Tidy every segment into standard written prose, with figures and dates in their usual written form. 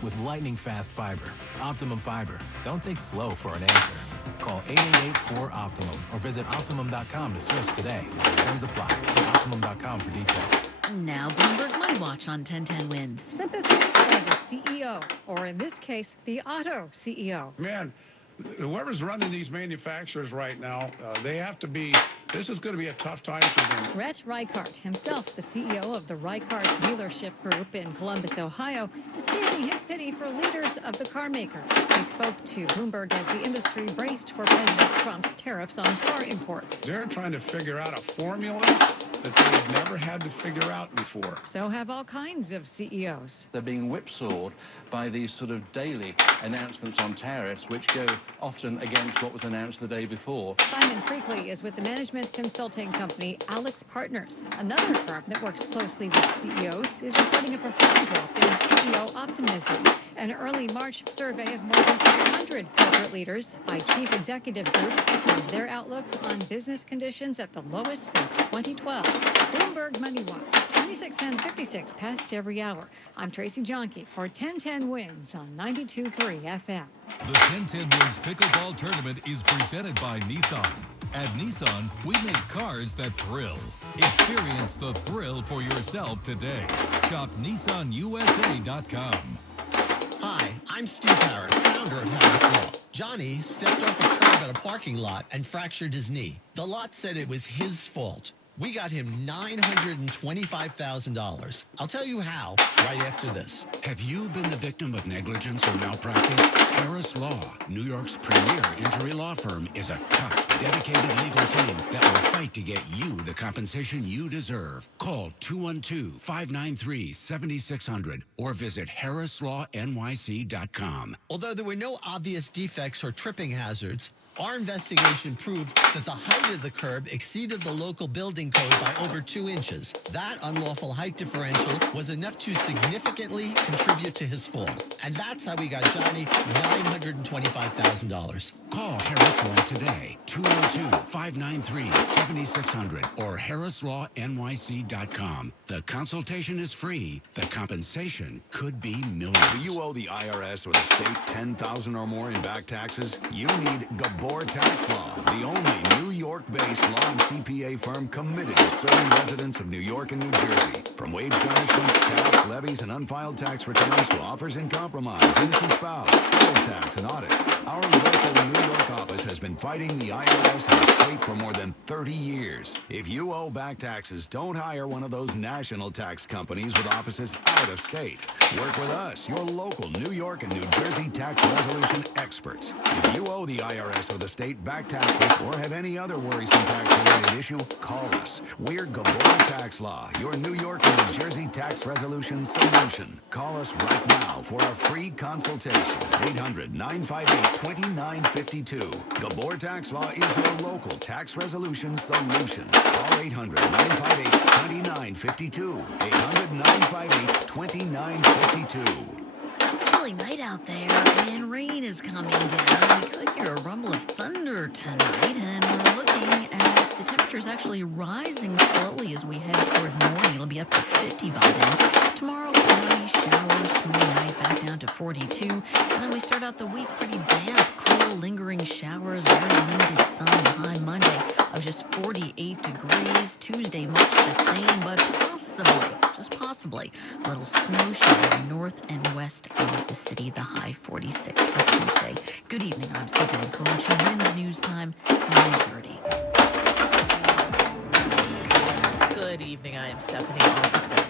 With lightning-fast fiber, Optimum Fiber. Don't take slow for an answer. Call 888-4-OPTIMUM or visit Optimum.com to switch today. Terms apply. See Optimum.com for details. Now Bloomberg Money Watch on 1010 Wins. Sympathy for the CEO, or in this case, the auto CEO. Man, whoever's running these manufacturers right now, they have to be, this is going to be a tough time for them. Brett Reichart, himself the CEO of the Reichart Dealership Group in Columbus, Ohio, is stating his pity for leaders of the car makers. He spoke to Bloomberg as the industry braced for President Trump's tariffs on car imports. They're trying to figure out a formula that they've never had to figure out before. So have all kinds of CEOs. They're being whipsawed by these sort of daily announcements on tariffs, which go often against what was announced the day before. Simon Freakley is with the management consulting company Alex Partners. Another firm that works closely with CEOs is reporting a profound drop in CEO optimism. An early March survey of more than 500 corporate leaders by Chief Executive Group found their outlook on business conditions at the lowest since 2012. Bloomberg Money Watch, 26 and 56 past every hour. I'm Tracy Jonke for 1010 Wins on 92.3 FM. The 1010 Wins Pickleball Tournament is presented by Nissan. At Nissan, we make cars that thrill. Experience the thrill for yourself today. Shop NissanUSA.com. Hi, I'm Stu Harris, founder of Harris Law. Johnny stepped off a curb at a parking lot and fractured his knee. The lot said it was his fault. We got him $925,000. I'll tell you how right after this. Have you been the victim of negligence or malpractice? Harris Law, New York's premier injury law firm, is a tough, dedicated legal team that will fight to get you the compensation you deserve. Call 212-593-7600 or visit harrislawnyc.com. Although there were no obvious defects or tripping hazards, our investigation proved that the height of the curb exceeded the local building code by over 2 inches. That unlawful height differential was enough to significantly contribute to his fall. And that's how we got Johnny $925,000. Call Harris Law today, 212-593-7600 or harrislawnyc.com. The consultation is free. The compensation could be millions. Do you owe the IRS or the state $10,000 or more in back taxes? You need Gabor Tax Law, the only New York-based law and CPA firm committed to serving residents of New York and New Jersey. From wage garnishments, tax levies, and unfiled tax returns to offers in compromise, innocent spouse, sales tax, and audit, our local New York office has been fighting the IRS and the state for more than 30 years. If you owe back taxes, don't hire one of those national tax companies with offices out of state. Work with us, your local New York and New Jersey tax resolution experts. If you owe the IRS or the state back taxes or have any other worrisome tax-related issue, call us. We're Gabor Tax Law, your New York and New Jersey tax resolution solution. Call us right now for a free consultation. 800-958-2952. Gabor Tax Law is your local tax resolution solution. Call 800-958-2952. 800-958-2952. Chilly night out there, and rain is coming down. We could hear a rumble of thunder tonight, and we're looking at the temperatures actually rising slowly as we head toward morning. It'll be up to 50 by then. Tomorrow, cloudy showers tomorrow night, back down to 42. And then we start out the week pretty damp, cool, lingering showers, very limited sun. High Monday of just 48 degrees. Tuesday, much the same, but possibly, just possibly, a little snow shower north and west of the city. The high 46 for Tuesday. Good evening. I'm Susan Colucci. Winds News Time, 9:30. Good evening. I am Stephanie Officer.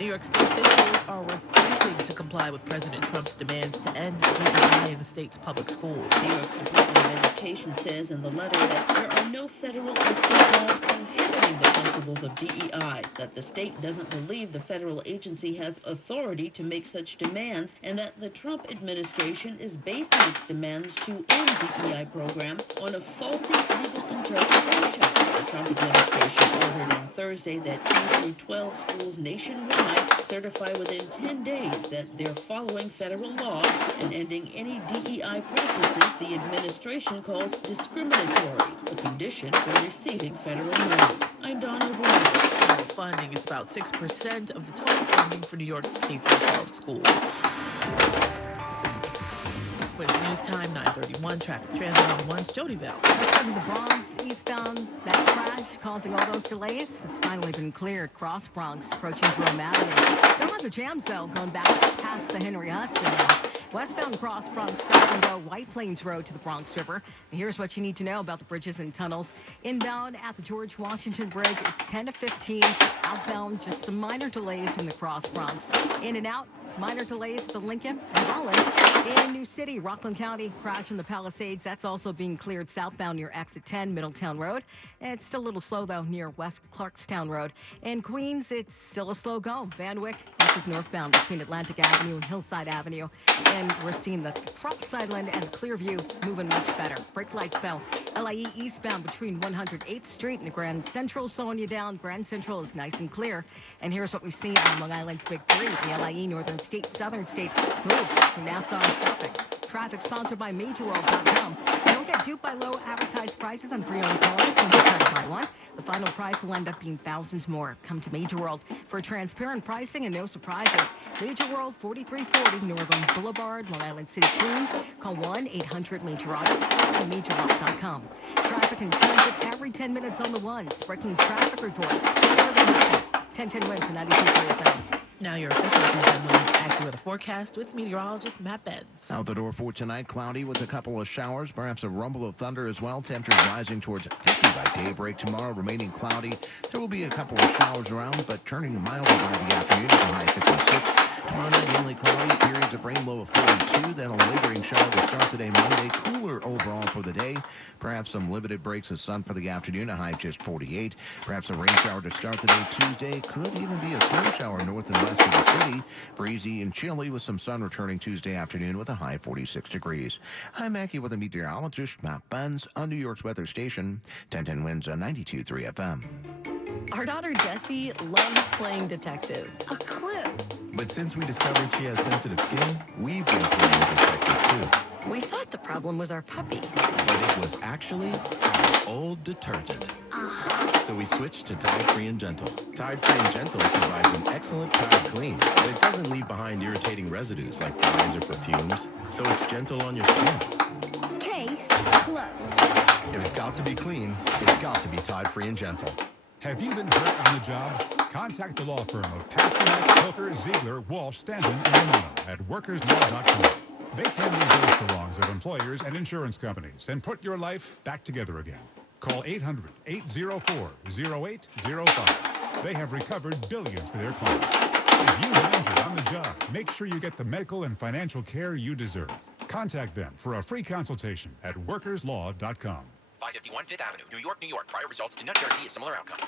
New York State officials are refusing to comply with President Trump's demands to end DEI in the state's public schools. New York's Department of Education says in the letter that there are no federal or state laws prohibiting the principles of DEI, that the state doesn't believe the federal agency has authority to make such demands, and that the Trump administration is basing its demands to end DEI programs on a faulty legal interpretation. The Trump administration ordered on Thursday that K through 12 schools nationwide certify within 10 days that they're following federal law and ending any DEI practices the administration calls discriminatory, a condition for receiving federal money. I'm Donna O'Brien. Federal funding is about 6% of the total funding for New York's K through 12 schools. With news time, 9:31, traffic transit on 1's Jodyville. Let's go to the Bronx, eastbound. That crash causing all those delays. It's finally been cleared. Cross Bronx, approaching Jerome Avenue. Still have the jams, though, going back past the Henry Hudson. Westbound Cross Bronx, stop and go White Plains Road to the Bronx River. And here's what you need to know about the bridges and tunnels. Inbound at the George Washington Bridge, it's 10 to 15. Outbound, just some minor delays from the Cross Bronx. In and out, minor delays at the Lincoln and Holland. In New City, Rockland County, crash in the Palisades. That's also being cleared southbound near exit 10, Middletown Road. It's still a little slow, though, near West Clarkstown Road. In Queens, it's still a slow go. Van Wyck, this is northbound between Atlantic Avenue and Hillside Avenue. And we're seeing the Cross Island and Clearview moving much better. Brake lights, though. LIE eastbound between 108th Street and the Grand Central, slowing you down. Grand Central is nice and clear. And here's what we see on Long Island's Big Three. The LIE Northern State, Southern State, move from Nassau and Suffolk. Traffic sponsored by MajorWorld.com. Don't get duped by low advertised prices on pre-owned cars when you try to buy one. The final price will end up being thousands more. Come to Major World for transparent pricing and no surprises. Major World, 4340 Northern Boulevard, Long Island City, Queens. Call 1-800-MAJOR-AUTO and MajorWorld.com. Traffic and transit every 10 minutes on the ones. Breaking traffic reports. 1010 wins and 92.3 FM. Now your official 10 minutes accurate forecast with meteorologist Matt Benz. Out the door for tonight, cloudy with a couple of showers, perhaps a rumble of thunder as well. Temperatures rising towards 50 by daybreak. Tomorrow, remaining cloudy. There will be a couple of showers around, but turning milder by the afternoon to high 56. Tomorrow night, mainly cloudy, periods of rain, low of 42. Then a lingering shower to start the day Monday. Cooler overall for the day. Perhaps some limited breaks of sun for the afternoon, a high of just 48. Perhaps a rain shower to start the day Tuesday. Could even be a snow shower north and west of the city. Breezy and chilly with some sun returning Tuesday afternoon with a high of 46 degrees. I'm Mackie with a meteorologist, Matt Benz, on New York's weather station. 1010 wins on 92.3 FM. Our daughter Jessie loves playing detective. A clue. But since we discovered she has sensitive skin, we've been playing detective too. We thought the problem was our puppy. But it was actually our old detergent. So we switched to Tide Free and Gentle. Tide Free and Gentle provides an excellent Tide clean, and it doesn't leave behind irritating residues like dyes or perfumes, so it's gentle on your skin. Case closed. If it's got to be clean, it's got to be Tide Free and Gentle. Have you been hurt on the job? Contact the law firm of Pasternak, Coker, Ziegler, Walsh, Stanton, and Aluminum at workerslaw.com. They can reverse the wrongs of employers and insurance companies and put your life back together again. Call 800-804-0805. They have recovered billions for their clients. If you've been injured on the job, make sure you get the medical and financial care you deserve. Contact them for a free consultation at workerslaw.com. 551 Fifth Avenue, New York, New York. Prior results do not guarantee a similar outcome.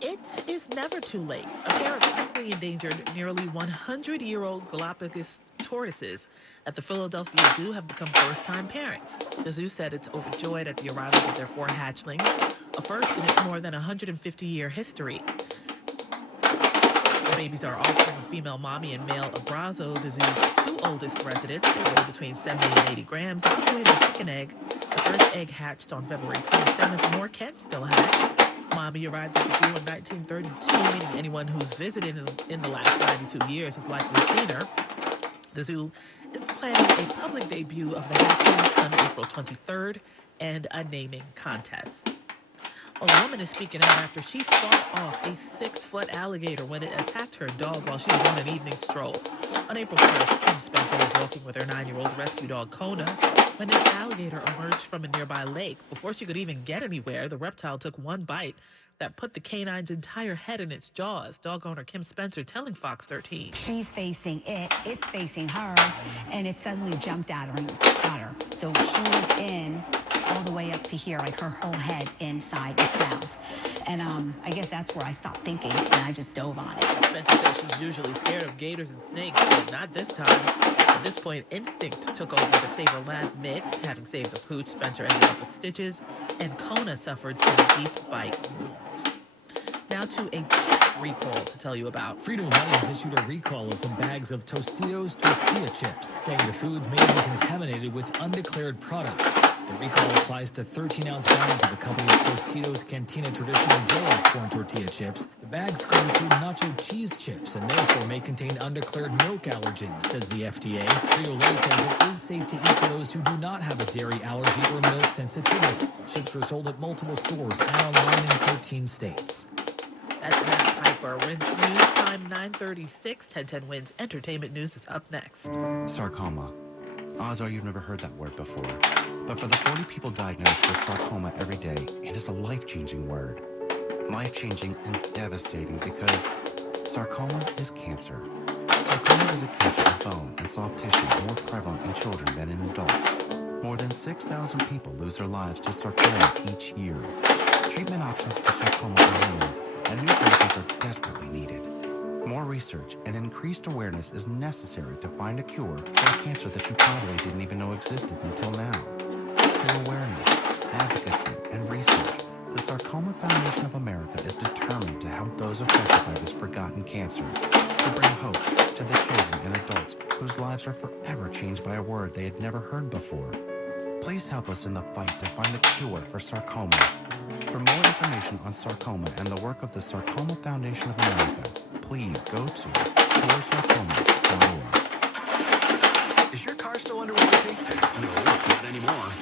It is never too late. A pair of critically endangered, nearly 100-year-old Galapagos tortoises at the Philadelphia Zoo have become first-time parents. The zoo said it's overjoyed at the arrival of their 4 hatchlings, a first in its more than 150-year history. The babies are offspring of female mommy and male abrazo, the zoo's 2 oldest residents. They weigh between 70 and 80 grams. They weighed a chicken egg. The first egg hatched on February 27th. More cats still hatch. Mommy arrived at the zoo in 1932, meaning anyone who's visited in the last 92 years has likely seen her. The zoo is planning a public debut of the hatchlings on April 23rd and a naming contest. A woman is speaking out after she fought off a 6-foot alligator when it attacked her dog while she was on an evening stroll. On April 1st, Kim Spencer was walking with her 9-year-old rescue dog, Kona, when an alligator emerged from a nearby lake. Before she could even get anywhere, the reptile took one bite that put the canine's entire head in its jaws. Dog owner Kim Spencer telling Fox 13. She's facing it, it's facing her, and it suddenly jumped at her and got her. So she was in all the way up to here, like her whole head inside its mouth. And I guess that's where I stopped thinking, and I just dove on it. Spencer says she's usually scared of gators and snakes, but not this time. At this point, instinct took over to save her lab mix. Having saved the pooch, Spencer ended up with stitches, and Kona suffered some deep bite wounds. Now to a chip recall to tell you about. Frito-Lay has issued a recall of some bags of Tostitos tortilla chips, saying the foods may be contaminated with undeclared products. The recall applies to 13-ounce bags of the company's Tostitos Cantina Traditional yellow corn tortilla chips. The bags could include nacho cheese chips and therefore may contain undeclared milk allergens, says the FDA. Frito-Lay says it is safe to eat for those who do not have a dairy allergy or milk sensitivity. Chips were sold at multiple stores and online in 13 states. That's Matt Piper. Wins News Time 9:36. 1010 Wins Entertainment News is up next. Sarcoma. Odds are you've never heard that word before. But for the 40 people diagnosed with sarcoma every day, it is a life-changing word. Life-changing and devastating because sarcoma is cancer. Sarcoma is a cancer of bone and soft tissue more prevalent in children than in adults. More than 6,000 people lose their lives to sarcoma each year. Treatment options for sarcoma are limited, and new therapies are desperately needed. More research and increased awareness is necessary to find a cure for a cancer that you probably didn't even know existed until now. Through awareness, advocacy, and research, the Sarcoma Foundation of America is determined to help those affected by this forgotten cancer, to bring hope to the children and adults whose lives are forever changed by a word they had never heard before. Please help us in the fight to find the cure for sarcoma. For more information on sarcoma and the work of the Sarcoma Foundation of America, please go to curesarcoma.org. Is your car still under warranty? No, not anymore.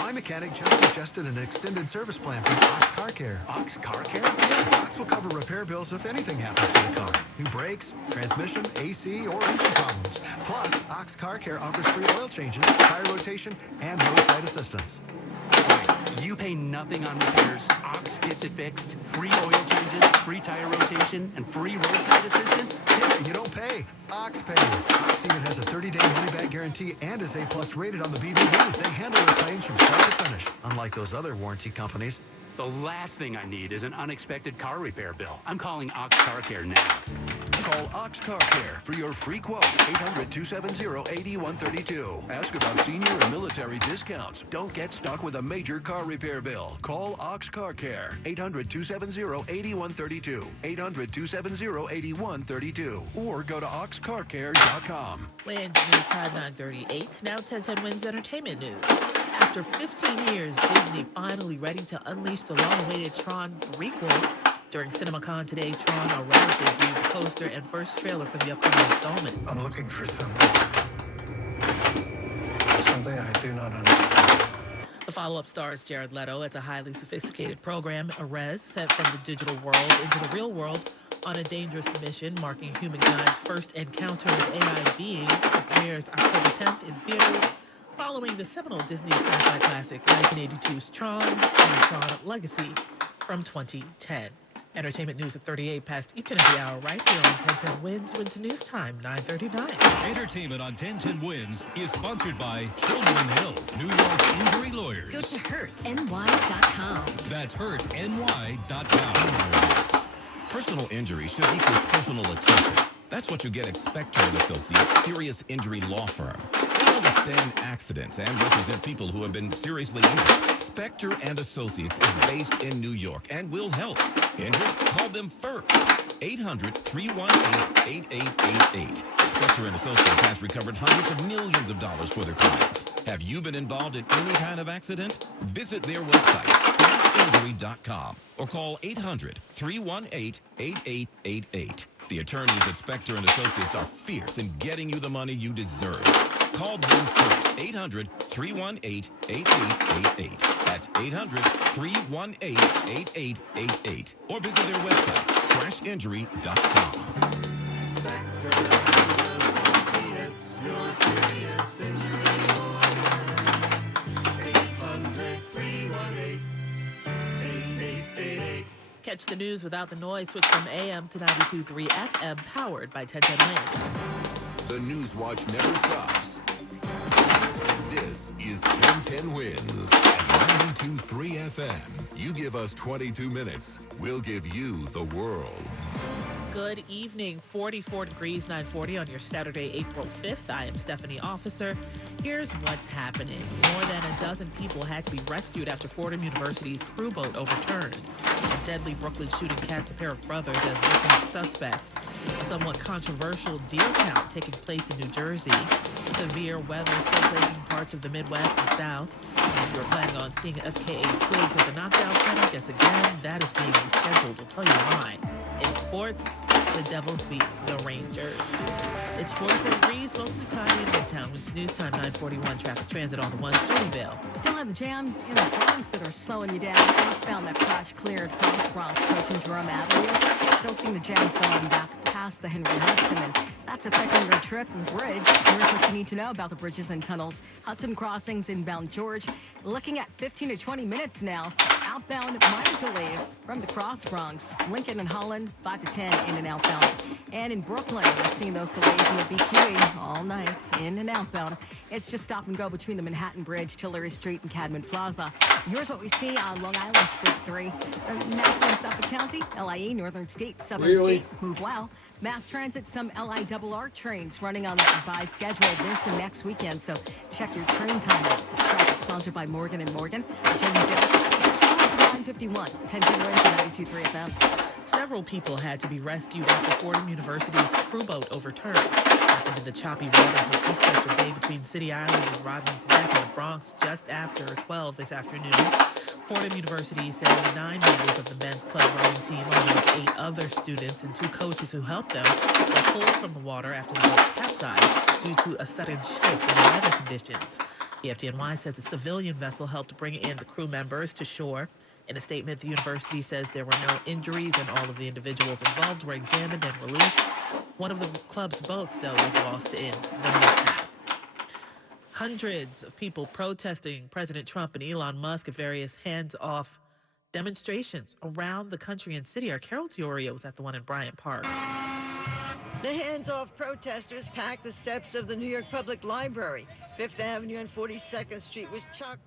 My mechanic just suggested an extended service plan from Ox Car Care. Ox Car Care? Yeah, Ox will cover repair bills if anything happens to the car. New brakes, transmission, AC, or engine problems. Plus, Ox Car Care offers free oil changes, tire rotation, and roadside assistance. You pay nothing on repairs. Ox gets it fixed. Free oil changes, free tire rotation, and free roadside assistance. Yeah, you don't pay. Ox pays. Ox even has a 30-day money-back guarantee and is A+ rated on the BBB. They handle their claims from start to finish, unlike those other warranty companies. The last thing I need is an unexpected car repair bill. I'm calling Ox Car Care now. Call Ox Car Care for your free quote. 800-270-8132. Ask about senior and military discounts. Don't get stuck with a major car repair bill. Call Ox Car Care. 800-270-8132. 800-270-8132. Or go to oxcarcare.com. Wins News Time 9:38. Now 1010 Wins Entertainment News. After 15 years, Disney finally ready to unleash the long-awaited Tron prequel. During CinemaCon today, Tron already debuted the poster and first trailer for the upcoming installment. I'm looking for something. Something I do not understand. The follow-up stars Jared Leto as a highly sophisticated program, Arez, sent from the digital world into the real world on a dangerous mission marking humankind's first encounter with AI beings. It premieres October 10th in theaters, following the seminal Disney sci-fi classic 1982's Tron and Tron Legacy from 2010. Entertainment news at 38 past each and every hour right here on 1010 Wins. Wins News Time 9:39. Entertainment on 1010 Wins is sponsored by Children Hill, New York Injury Lawyers. Go to hurtny.com. That's hurtny.com. Personal injury should equal personal attention. That's what you get at Specter & Associates Serious Injury Law Firm. They understand accidents and represent people who have been seriously injured. Specter & Associates is based in New York and will help. Injured? Call them first. 800-318-8888. Specter & Associates has recovered hundreds of millions of dollars for their clients. Have you been involved in any kind of accident? Visit their website, crashinjury.com, or call 800-318-8888. The attorneys at Specter & Associates are fierce in getting you the money you deserve. Call them first, 800-318-8888. That's 800-318-8888. Or visit their website, crashinjury.com. Specter & Associates, your serious injury lawyers. 800-318-8888. Catch the news without the noise. Switch from AM to 92.3 FM, powered by 1010 Wins. The News Watch never stops. This is 1010 Wins at 92.3 FM. You give us 22 minutes, we'll give you the world. Good evening. 44 degrees, 940 on your Saturday, April 5th. I am Stephanie Officer. Here's what's happening. More than a dozen people had to be rescued after Fordham University's crew boat overturned. A deadly Brooklyn shooting cast a pair of brothers as working suspect. A somewhat controversial deer count taking place in New Jersey. Severe weather still plaguing parts of the Midwest and South. If you were planning on seeing FKA Twigs at the knockout center, guess again, that is being rescheduled. We'll tell you why. In sports, the Devils beat the Rangers. It's 44 degrees, mostly cloudy in Midtown. It's news time 9:41. Traffic transit on the ones, Jody Vale. Still have the jams in the Bronx that are slowing you down. Eastbound, that crash cleared past Bronx, approaching Jerome Avenue. Still seeing the jams going back past the Henry Hudson, and that's affecting your trip and bridge. Here's what you need to know about the bridges and tunnels. Hudson crossings inbound George, looking at 15 to 20 minutes now. Outbound, minor delays from the Cross Bronx. Lincoln and Holland, 5 to 10 in and outbound. And in Brooklyn, we're seeing those delays in the BQE all night, in and outbound. It's just stop and go between the Manhattan Bridge, Tillery Street, and Cadman Plaza. Here's what we see on Long Island Split 3. Nassau and Suffolk County, LIE, Northern State, Southern State, move well. Mass Transit, some LIRR trains running on the revised schedule this and next weekend, so check your train time. Traffic sponsored by Morgan & Morgan. Jody Dale, 951, 10 Winds, 92.3 FM. Several people had to be rescued after Fordham University's crew boat overturned. Happened in the choppy waters of Eastchester Bay between City Island and Rodman's Neck in the Bronx just after 12 this afternoon. Fordham University says 9 members of the men's club rowing team, along with 8 other students and 2 coaches who helped them, were pulled from the water after the boat capsized due to a sudden shift in the weather conditions. The FDNY says a civilian vessel helped bring in the crew members to shore. In a statement, the university says there were no injuries and all of the individuals involved were examined and released. One of the club's boats, though, was lost in the mishap. Hundreds of people protesting President Trump and Elon Musk at various hands-off demonstrations around the country and city. Our Carol Diorio was at the one in Bryant Park. The hands-off protesters packed the steps of the New York Public Library. Fifth Avenue and 42nd Street was chock